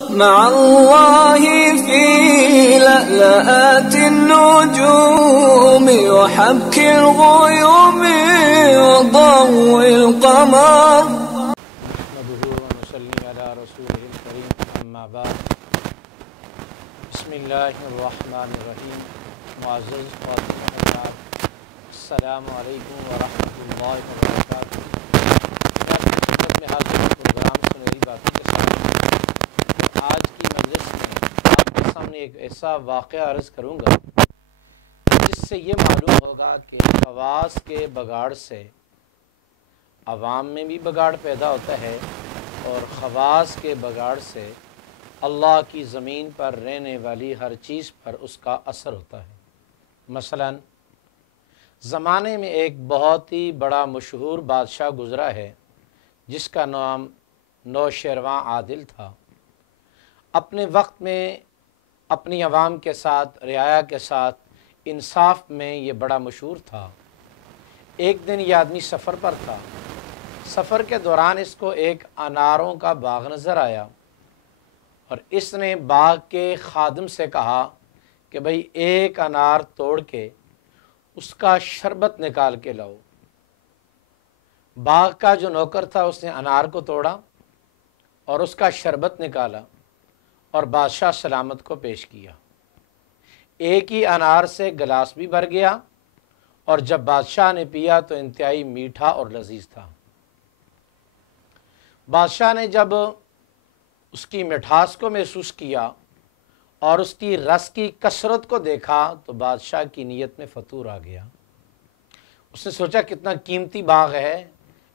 مع الله في لألآت النجوم وحبك الغيوم وضوء القمر. نحمده ونصلي على رسوله الكريم اما بعد. بسم اللہ الرحمن الرحیم. معزز حضرات، السلام علیکم ورحمۃ اللہ وبرکاتہ. میں اپنی خدمت میں حاضر پروگرام سنہری باتوں کے ساتھ آج کی مجلس میں آپ کے سامنے ایک ایسا واقعہ عرض کروں گا جس سے یہ معلوم ہوگا کہ حواس کے بگاڑ سے عوام میں بھی بگاڑ پیدا ہوتا ہے اور خواص کے بگاڑ سے اللہ کی زمین پر رہنے والی ہر چیز پر اس کا اثر ہوتا ہے. مثلا زمانے میں ایک بہت ہی بڑا مشہور بادشاہ گزرا ہے جس کا نام نوشیروان عادل تھا. اپنے وقت میں اپنی عوام کے ساتھ، رعایا کے ساتھ انصاف میں یہ بڑا مشہور تھا. ایک دن یہ آدمی سفر پر تھا. سفر کے دوران اس کو ایک اناروں کا باغ نظر آیا اور اس نے باغ کے خادم سے کہا کہ بھئی ایک انار توڑ کے اس کا شربت نکال کے لاؤ. باغ کا جو نوکر تھا اس نے انار کو توڑا اور اس کا شربت نکالا اور بادشاہ سلامت کو پیش کیا. ایک ہی انار سے گلاس بھی بھر گیا اور جب بادشاہ نے پیا تو انتہائی میٹھا اور لذیذ تھا. بادشاہ نے جب اس کی مٹھاس کو محسوس کیا اور اس کی رس کی کثرت کو دیکھا تو بادشاہ کی نیت میں فطور آ گیا. اس نے سوچا کتنا قیمتی باغ ہے،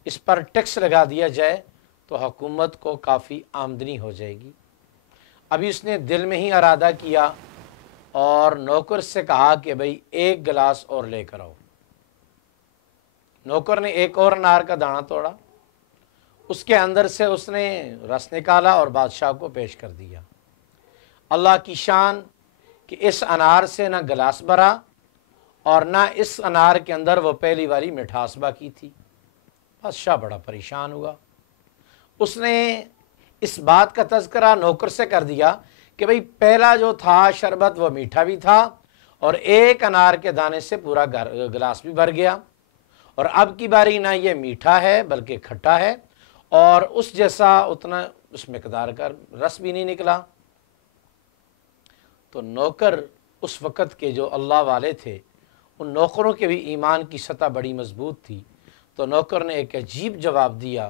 اس پر ٹیکس لگا دیا جائے تو حکومت کو کافی آمدنی ہو جائے گی. ابھی اس نے دل میں ہی ارادہ کیا اور نوکر سے کہا کہ بھئی ایک گلاس اور لے کر آؤ. نوکر نے ایک اور انار کا دانہ توڑا، اس کے اندر سے اس نے رس نکالا اور بادشاہ کو پیش کر دیا. اللہ کی شان کہ اس انار سے نہ گلاس بھرا اور نہ اس انار کے اندر وہ پہلی والی مٹھاس باقی تھی. بادشاہ بڑا پریشان ہوا. اس نے اس بات کا تذکرہ نوکر سے کر دیا کہ بھئی پہلا جو تھا شربت وہ میٹھا بھی تھا اور ایک انار کے دانے سے پورا گلاس بھی بھر گیا، اور اب کی باری نہ یہ میٹھا ہے بلکہ کھٹا ہے اور اس جیسا اتنا اس مقدار کا رس بھی نہیں نکلا. تو نوکر اس وقت کے جو اللہ والے تھے، ان نوکروں کے بھی ایمان کی سطح بڑی مضبوط تھی. تو نوکر نے ایک عجیب جواب دیا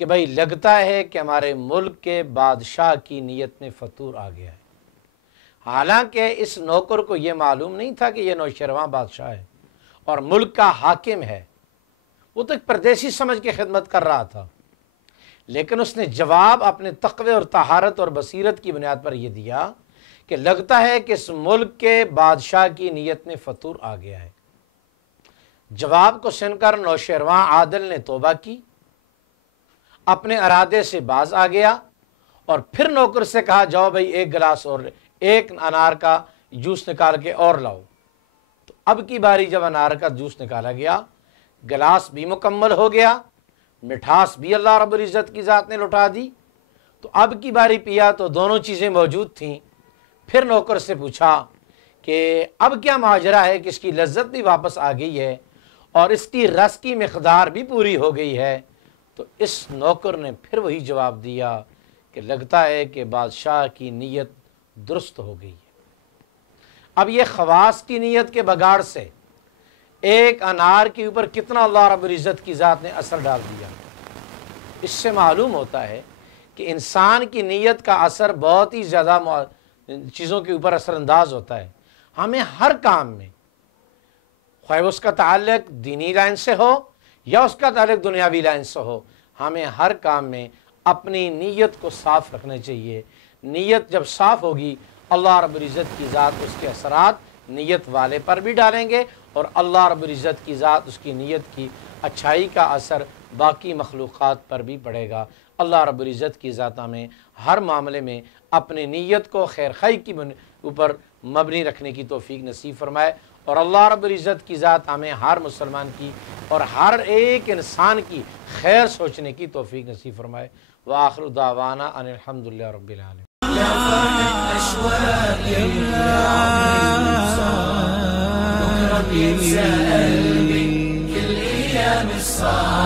کہ بھئی لگتا ہے کہ ہمارے ملک کے بادشاہ کی نیت میں فطور آ گیا ہے. حالانکہ اس نوکر کو یہ معلوم نہیں تھا کہ یہ نوشیروان بادشاہ ہے اور ملک کا حاکم ہے. وہ تو ایک پردیسی سمجھ کے خدمت کر رہا تھا، لیکن اس نے جواب اپنے تقوی اور طہارت اور بصیرت کی بنیاد پر یہ دیا کہ لگتا ہے کہ اس ملک کے بادشاہ کی نیت میں فطور آ گیا ہے. جواب کو سن کر نوشیروان عادل نے توبہ کی، اپنے ارادے سے باز آ گیا اور پھر نوکر سے کہا جاؤ بھئی ایک گلاس اور ایک انار کا جوس نکال کے اور لاؤ. تو اب کی باری جب انار کا جوس نکالا گیا، گلاس بھی مکمل ہو گیا، مٹھاس بھی اللہ رب العزت کی ذات نے لٹا دی. تو اب کی باری پیا تو دونوں چیزیں موجود تھیں. پھر نوکر سے پوچھا کہ اب کیا ماجرا ہے کہ اس کی لذت بھی واپس آ گئی ہے اور اس کی رس کی مقدار بھی پوری ہو گئی ہے. تو اس نوکر نے پھر وہی جواب دیا کہ لگتا ہے کہ بادشاہ کی نیت درست ہو گئی ہے. اب یہ خواص کی نیت کے بگاڑ سے ایک انار کے اوپر کتنا اللہ رب العزت کی ذات نے اثر ڈال دیا. اس سے معلوم ہوتا ہے کہ انسان کی نیت کا اثر بہت ہی زیادہ چیزوں کے اوپر اثر انداز ہوتا ہے. ہمیں ہر کام میں، خواہ اس کا تعلق دینی لائن سے ہو یا اس کا تعلق دنیاوی لائن سے ہو، ہمیں ہر کام میں اپنی نیت کو صاف رکھنا چاہیے. نیت جب صاف ہوگی اللہ رب العزت کی ذات اس کے اثرات نیت والے پر بھی ڈالیں گے اور اللہ رب العزت کی ذات اس کی نیت کی اچھائی کا اثر باقی مخلوقات پر بھی پڑے گا. اللہ رب العزت کی ذات ہمیں ہر معاملے میں اپنی نیت کو خیر خواہی کی اوپر مبنی رکھنے کی توفیق نصیب فرمائے اور اللہ رب العزت کی ذات ہمیں ہر مسلمان کی اور ہر ایک انسان کی خیر سوچنے کی توفیق نصیب فرمائے. وآخر دعوانا ان الحمدللہ رب العالمین. بكرة بيتساءل من كل أيام الصار